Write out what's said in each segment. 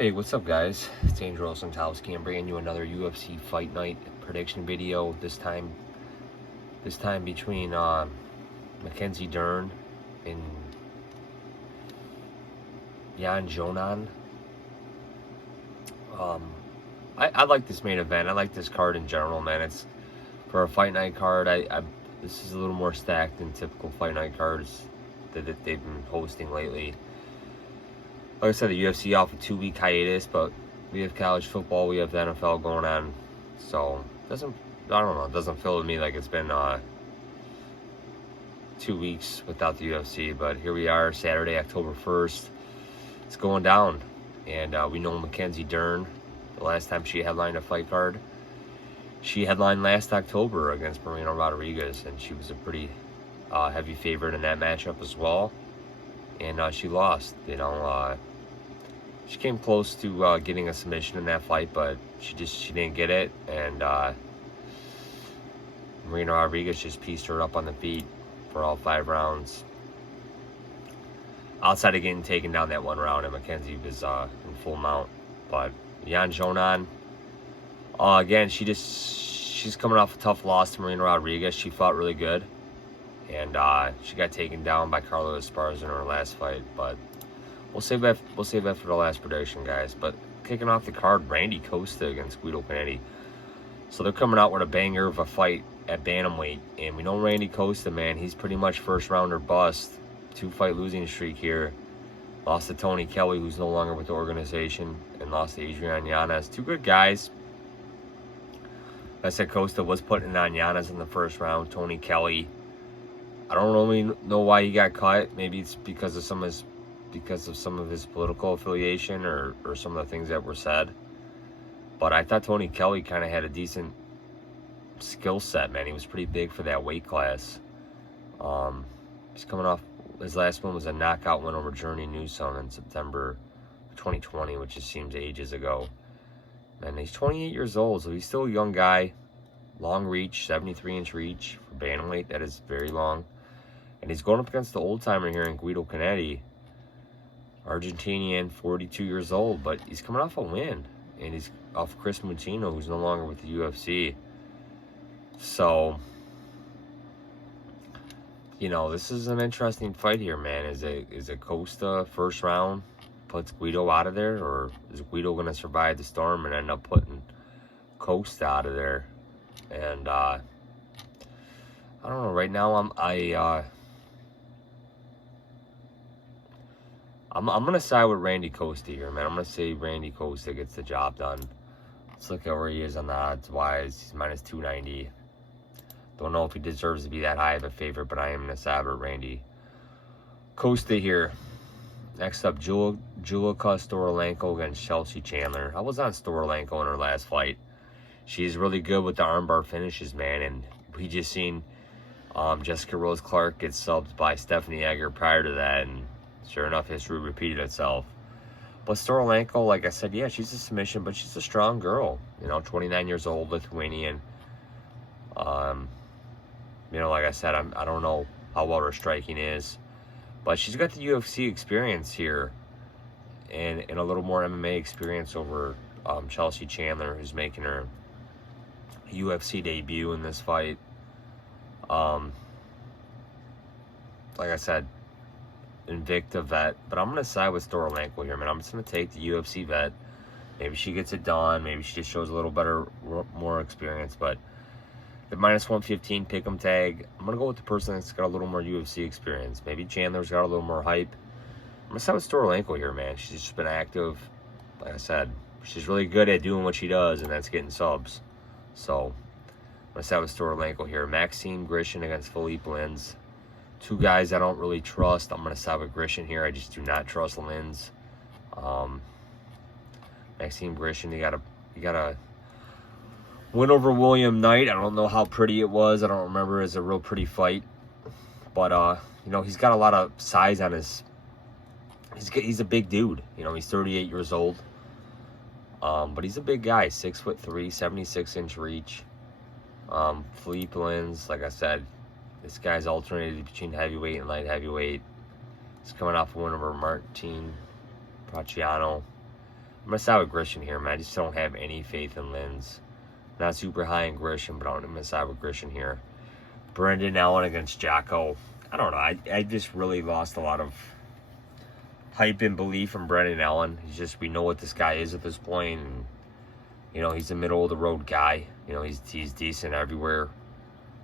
Hey, what's up, guys? It's Angel Santos. I'm bringing you another UFC Fight Night prediction video. This time between Mackenzie Dern and Jan Jonan. I like this main event. I like this card in general, man. It's for a Fight Night card. This is a little more stacked than typical Fight Night cards that they've been hosting lately. Like I said, the UFC off a 2-week hiatus, but we have college football, we have the NFL going on, so it doesn't feel to me like it's been 2 weeks without the UFC. But here we are, Saturday, October 1st. It's going down, and we know Mackenzie Dern. The last time she headlined a fight card, she headlined last October against Marina Rodriguez, and she was a pretty heavy favorite in that matchup as well. And she lost. She came close to getting a submission in that fight, but she didn't get it. And Marina Rodriguez just pieced her up on the feet for all 5 rounds. Outside of getting taken down that one round, and Mackenzie was in full mount. But Jan Jonan, again, she's coming off a tough loss to Marina Rodriguez. She fought really good, and she got taken down by Carla Esparza in her last fight. But we'll save that for the last prediction, guys. But kicking off the card, Randy Costa against Guido Penae. So they're coming out with a banger of a fight at bantamweight, and we know Randy Costa, man. He's pretty much first rounder bust. 2-fight losing streak here. Lost to Tony Kelly, who's no longer with the organization, and lost to Adrian Yanez. 2 good guys. Like I said, Costa was putting on Yanez in the first round. Tony Kelly, I don't really know why he got cut. Maybe it's because of some of his political affiliation or some of the things that were said. But I thought Tony Kelly kind of had a decent skill set, man. He was pretty big for that weight class. He's coming off, his last one was a knockout win over Journey Newsome in September 2020, which just seems ages ago. And he's 28 years old, so he's still a young guy. Long reach, 73-inch reach for bantamweight. That is very long. And he's going up against the old-timer here in Guido Penae, Argentinian, 42 years old, but he's coming off a win. And he's off Chris Mutino, who's no longer with the UFC. So, this is an interesting fight here, man. Is it Costa first round puts Guido out of there, or is Guido going to survive the storm and end up putting Costa out of there? And I don't know. Right now, I'm gonna side with Randy Costa here, man. I'm gonna say Randy Costa gets the job done. Let's look at where he is on the odds wise. He's minus 290. Don't know if he deserves to be that high of a favorite, but I am gonna side with Randy Costa here. Next up, Julija Stoliarenko against Chelsea Chandler. I was on Stoliarenko in her last fight. She's really good with the armbar finishes, man. And we just seen Jessica Rose Clark get subbed by Stephanie Egger prior to that, and sure enough, history repeated itself. But Stoliarenko, like I said, yeah, she's a submission, but she's a strong girl. 29 years old, Lithuanian. Like I said, I don't know how well her striking is, but she's got the UFC experience here, and a little more MMA experience over Chelsea Chandler, who's making her UFC debut in this fight. Like I said, Invicta vet, but I'm gonna side with Stoliarenko here, man. I'm just gonna take the UFC vet. Maybe she gets it done. Maybe she just shows a little better, more experience. But the minus 115 pick'em tag, I'm gonna go with the person that's got a little more UFC experience. Maybe Chandler's got a little more hype. I'm gonna side with Stoliarenko here, man. She's just been active. Like I said, she's really good at doing what she does, and that's getting subs. So I'm gonna side with Stoliarenko here. Maxime Grishin against Philippe Lins. 2 guys I don't really trust. I'm going to side with Grishin here. I just do not trust Lins. Maxime Grishin, you got a win over William Knight. I don't know how pretty it was. I don't remember. It's a real pretty fight. But, he's got a lot of size on his... He's a big dude. He's 38 years old. But he's a big guy. 6'3", 76-inch reach. Philippe Lins, like I said, this guy's alternated between heavyweight and light heavyweight. He's coming off a win over Martin Paciano. I'm going to side with Grishin here, man. I just don't have any faith in Linz. Not super high in Grishin, but I'm going to side with Grishin here. Brendan Allen against Jocko. I don't know. I just really lost a lot of hype and belief in Brendan Allen. We know what this guy is at this point. And, you know, he's a middle-of-the-road guy. You know, he's decent everywhere.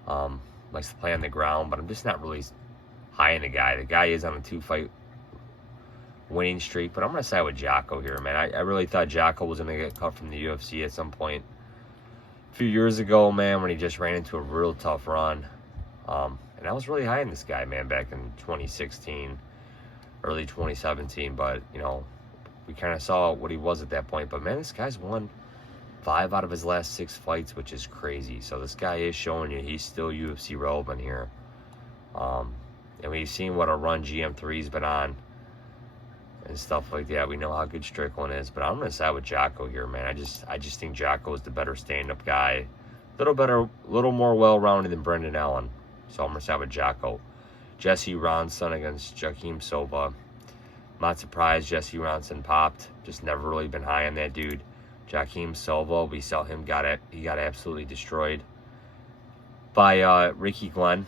Likes to play on the ground, but I'm just not really high in the guy. The guy is on a 2-fight winning streak, but I'm going to side with Jocko here, man. I really thought Jocko was going to get cut from the UFC at some point. A few years ago, man, when he just ran into a real tough run. And I was really high in this guy, man, back in 2016, early 2017. But, you know, we kind of saw what he was at that point. But, man, this guy's won 5 out of his last 6 fights, which is crazy. So this guy is showing you he's still UFC relevant here. And we've seen what a run GM3's been on and stuff like that. We know how good Strickland is. But I'm going to side with Jocko here, man. I just think Jocko is the better stand-up guy. A little more well-rounded than Brendan Allen. So I'm going to side with Jocko. Jesse Ronson against Joaquim Silva. Not surprised Jesse Ronson popped. Just never really been high on that dude. Joaquim Silva, we saw him he got absolutely destroyed by Ricky Glenn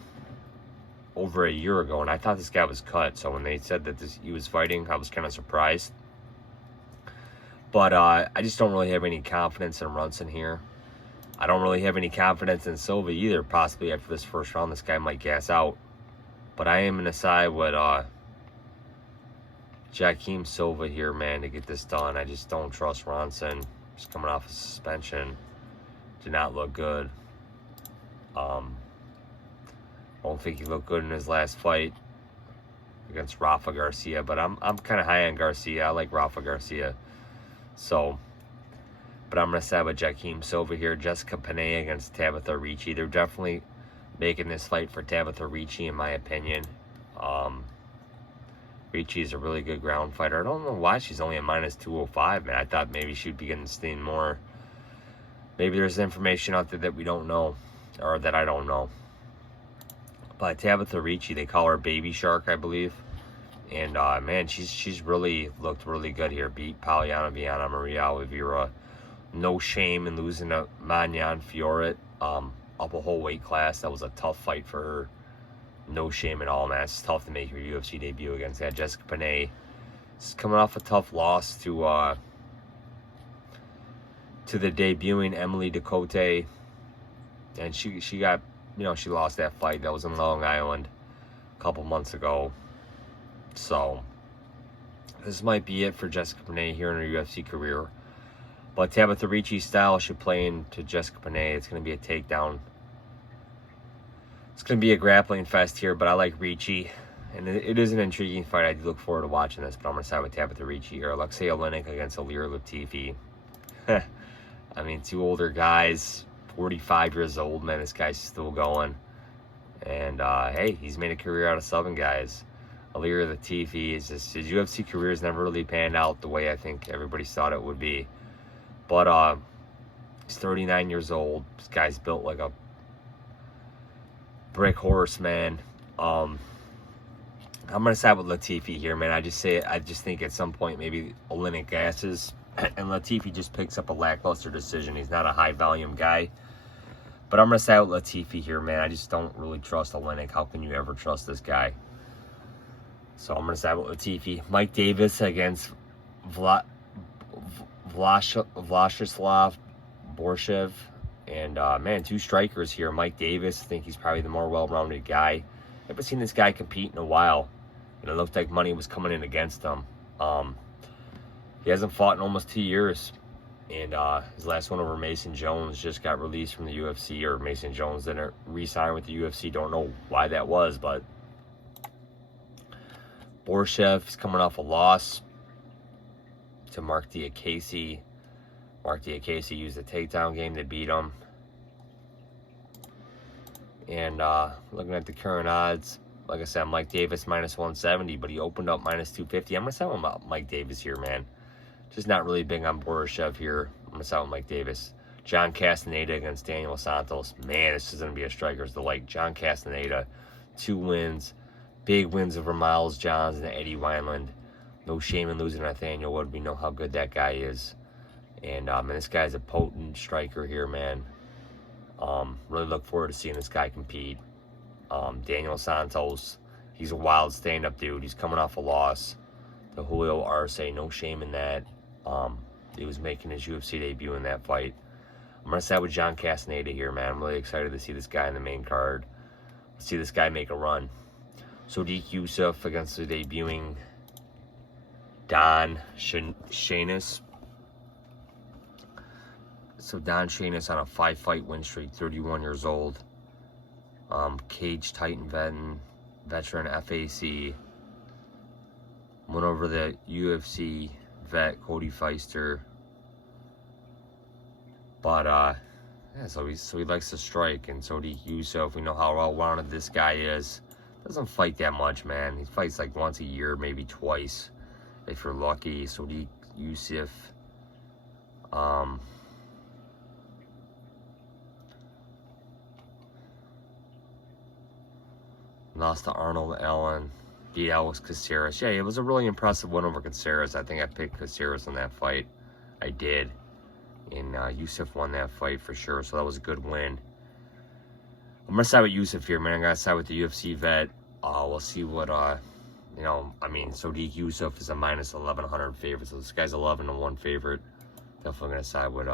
over a year ago. And I thought this guy was cut. So when they said that he was fighting, I was kind of surprised. But I just don't really have any confidence in Ronson here. I don't really have any confidence in Silva either. Possibly after this first round, this guy might gas out. But I am going to side with Joaquim Silva here, man, to get this done. I just don't trust Ronson. He's coming off a suspension. Did not look good. Don't think he looked good in his last fight against Rafa Garcia. But I'm kind of high on Garcia. I like Rafa Garcia. So... But I'm going to side with Joaquim Silva here. Jessica Penae against Tabitha Ricci. They're definitely making this fight for Tabitha Ricci, in my opinion. Ricci is a really good ground fighter. I don't know why she's only a minus 205, man. I thought maybe she'd be getting seen more. Maybe there's information out there that we don't know, or that I don't know. But Tabitha Ricci, they call her Baby Shark, I believe. And, man, she's really looked really good here. Beat Poliana Viana Maria Oliveira. No shame in losing to Magnan Fioret up a whole weight class. That was a tough fight for her. No shame at all, man. It's tough to make your UFC debut against that. Jessica Penae is coming off a tough loss to the debuting Emily Ducote. And she got, you know, she lost that fight. That was in Long Island a couple months ago. So this might be it for Jessica Penae here in her UFC career. But Tabitha Ricci's style should play into Jessica Penae. It's going to be a takedown. It's going to be a grappling fest here, but I like Ricci. And it is an intriguing fight. I do look forward to watching this, but I'm going to side with Tabitha Ricci here. Alexei Oleinik against Ilir Latifi. I mean, 2 older guys, 45 years old, man. This guy's still going. And, hey, he's made a career out of subbing guys. Ilir Latifi, his UFC career has never really panned out the way I think everybody thought it would be. But he's 39 years old. This guy's built like a brick horse, man. I'm gonna side with Latifi here, man. I just think at some point maybe Oleinik gasses and Latifi just picks up a lackluster decision. He's not a high volume guy. But I'm gonna side with Latifi here, man. I just don't really trust Oleinik. How can you ever trust this guy? So I'm gonna side with Latifi. Mike Davis against Washerslove, Borschev, and man, 2 strikers here. Mike Davis, I think he's probably the more well-rounded guy. I haven't seen this guy compete in a while, and it looked like money was coming in against him. He hasn't fought in almost 2 years, and his last one over Mason Jones just got released from the UFC, or Mason Jones didn't re-sign with the UFC. Don't know why that was, but Borschev is coming off a loss to Mark Diakase. Mark Diakase used a takedown game to beat him. And looking at the current odds, like I said, Mike Davis minus 170, but he opened up minus 250. I'm going to side with Mike Davis here, man. Just not really big on Borschev here. I'm going to side with Mike Davis. John Castaneda against Daniel Santos. Man, this is going to be a striker's delight. John Castaneda, 2 wins. Big wins over Miles Johns and Eddie Wineland. No shame in losing Nathaniel Wood. We know how good that guy is. And this guy's a potent striker here, man. Really look forward to seeing this guy compete. Daniel Santos, he's a wild stand-up dude. He's coming off a loss to Julio Arce. No shame in that. He was making his UFC debut in that fight. I'm going to side with John Castaneda here, man. I'm really excited to see this guy in the main card. See this guy make a run. Sodiq Yusuff against the debuting Don Shanis. So Don Shanis on a 5-fight win streak, 31 years old. Cage Titan veteran FAC. Went over the UFC vet Cody Feister. But yeah, so he likes to strike, and so do Yusuff. We know how well-rounded this guy is. Doesn't fight that much, man. He fights like once a year, maybe twice, if you're lucky. So do Yusuff. Lost to Arnold Allen. Beat Alex Caceres. Yeah, it was a really impressive win over Caceres. I think I picked Caceres in that fight. I did. And Yusuff won that fight for sure, so that was a good win. I'm going to side with Yusuff here, man. I'm going to side with the UFC vet. We'll see what, you know, I mean, Sodiq Yusuff is a minus 1,100 favorite, so this guy's 11-1 favorite. Definitely going to side with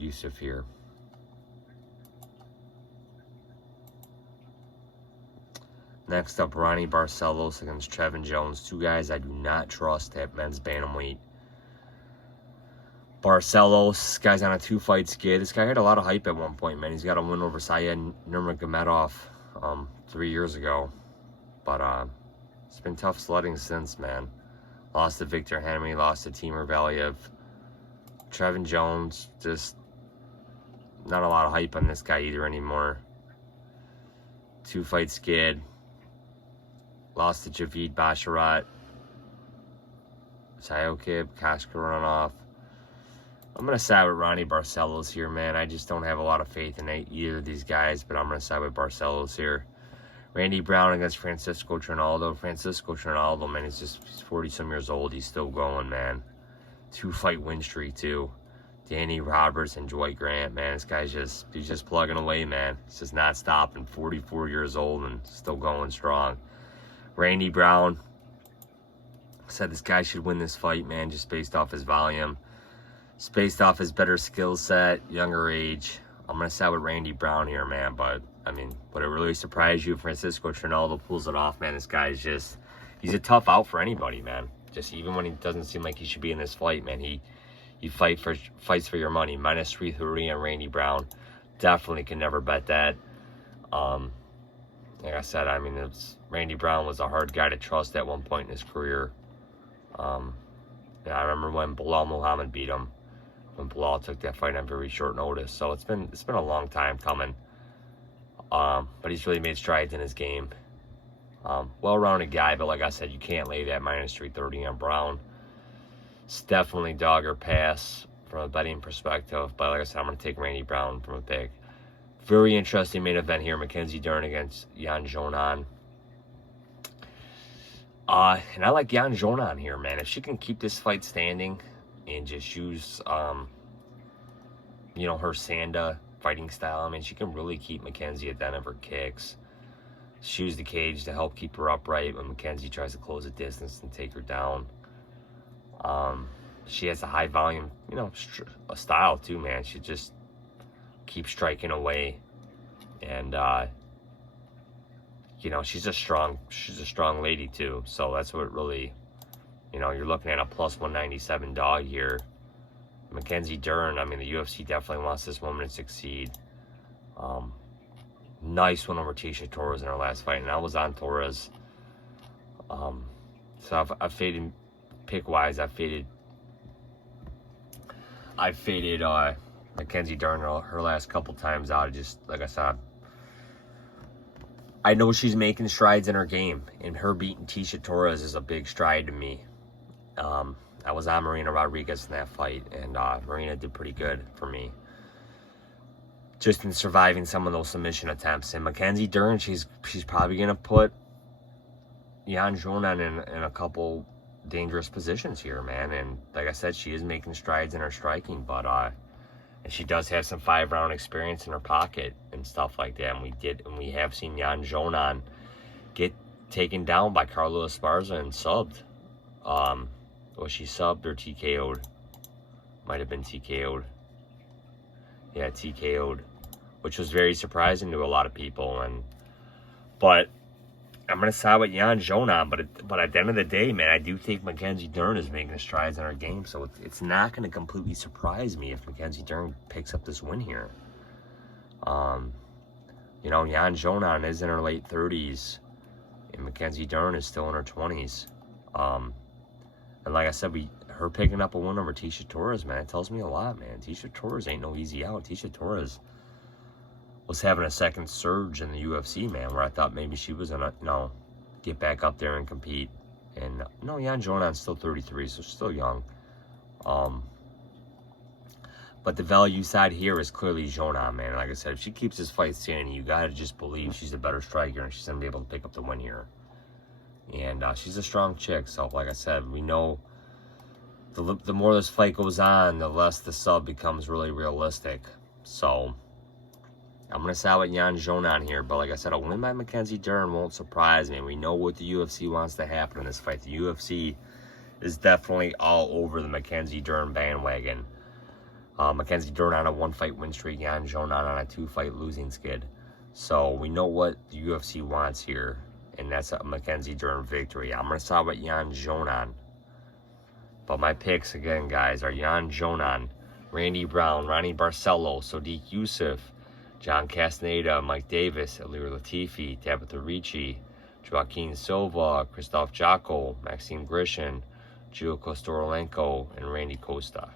Yusuff here. Next up, Ronnie Barcelos against Trevin Jones. Two guys I do not trust at men's bantamweight. Barcelos, guy's on a 2-fight skid. This guy had a lot of hype at one point, man. He's got a win over Sayed Nurmagomedov 3 years ago. But it's been tough sledding since, man. Lost to Victor Henry, lost to Timur Valiev. Trevin Jones, just not a lot of hype on this guy either anymore. 2-fight skid. Lost to Javid Basharat. Sayokib, Kashka runoff. I'm going to side with Ronnie Barcelos here, man. I just don't have a lot of faith in either of these guys, but I'm going to side with Barcelos here. Randy Brown against Francisco Gernaldo. Francisco Gernaldo, man, he's 40-some years old. He's still going, man. 2-fight win streak, too. Danny Roberts and Dwight Grant, man. This guy's he's just plugging away, man. He's just not stopping. 44 years old and still going strong. Randy Brown said this guy should win this fight, man, just based off his volume. It's based off his better skill set, younger age. I'm going to side with Randy Brown here, man. But, I mean, would it really surprise you if Francisco Gernaldo pulls it off, man? This guy's he's a tough out for anybody, man. Just even when he doesn't seem like he should be in this fight, man. He fights for your money. Minus 330 on Randy Brown. Definitely can never bet that. Like I said, I mean, Randy Brown was a hard guy to trust at one point in his career. Yeah, I remember when Bilal Muhammad beat him. When Bilal took that fight on very short notice. So it's been a long time coming. But he's really made strides in his game. Well-rounded guy, but like I said, you can't lay that minus 330 on Brown. It's definitely dog or pass from a betting perspective. But like I said, I'm going to take Randy Brown from a pick. Very interesting main event here. Mackenzie Dern against Yan Xiaonan. And I like Yan Xiaonan here, man. If she can keep this fight standing and just use, you know, her Sanda fighting style, I mean, she can really keep Mackenzie at the end of her kicks. She used the cage to help keep her upright when Mackenzie tries to close the distance and take her down. She has a high volume, you know, a style too, man. She just keeps striking away. And, you know, she's a strong lady too. So that's what really, you know, you're looking at a plus 197 dog here. Mackenzie Dern, I mean, the UFC definitely wants this woman to succeed. Nice one over Tecia Torres in her last fight, and I was on Torres. So I've faded, pick-wise, I faded Mackenzie Dern her last couple times out. Just, like I said, I know she's making strides in her game, and her beating Tecia Torres is a big stride to me. I was on Marina Rodriguez in that fight, and Marina did pretty good for me. Just in surviving some of those submission attempts. And Mackenzie Dern, she's probably going to put, Yan Xiaonan in a couple dangerous positions here, man. And like I said, she is making strides in her striking, but and she does have some 5-round experience in her pocket and stuff like that. And we have seen Yan Xiaonan get taken down by Carla Esparza and subbed. Was she subbed or TKO'd? Might have been TKO'd. Yeah, TKO'd, which was very surprising to a lot of people. But I'm gonna side with Yan Xiaonan. But at the end of the day, man, I do think Mackenzie Dern is making strides in her game. So it's not gonna completely surprise me if Mackenzie Dern picks up this win here. You know, Yan Xiaonan is in her late 30s, and Mackenzie Dern is still in her 20s. And like I said, her picking up a win over Tecia Torres, man, it tells me a lot, man. Tecia Torres ain't no easy out. Tecia Torres was having a second surge in the UFC, man, where I thought maybe she was gonna, get back up there and compete. And Yan Xiaonan's still 33, so still young. But the value side here is clearly Xiaonan, man. Like I said, if she keeps this fight standing, you gotta just believe she's a better striker and she's gonna be able to pick up the win here. And she's a strong chick, so like I said, we know the more this fight goes on, the less the sub becomes really realistic. So I'm going to side with Yan Xiaonan here, but like I said, a win by Mackenzie Dern won't surprise me. We know what the UFC wants to happen in this fight. The UFC is definitely all over the Mackenzie Dern bandwagon. Mackenzie Dern on a 1-fight win streak, Yan Xiaonan on a 2-fight losing skid. So we know what the UFC wants here, and that's a Mackenzie Dern victory. I'm going to side with Yan Xiaonan. But my picks, again, guys, are Yan Xiaonan, Randy Brown, Ronnie Barcelos, Sodiq Yusuff, John Castaneda, Mike Davis, Ilir Latifi, Tabitha Ricci, Joaquin Silva, Jotko, Maxime Grishin, Stoliarenko, and Randy Costa.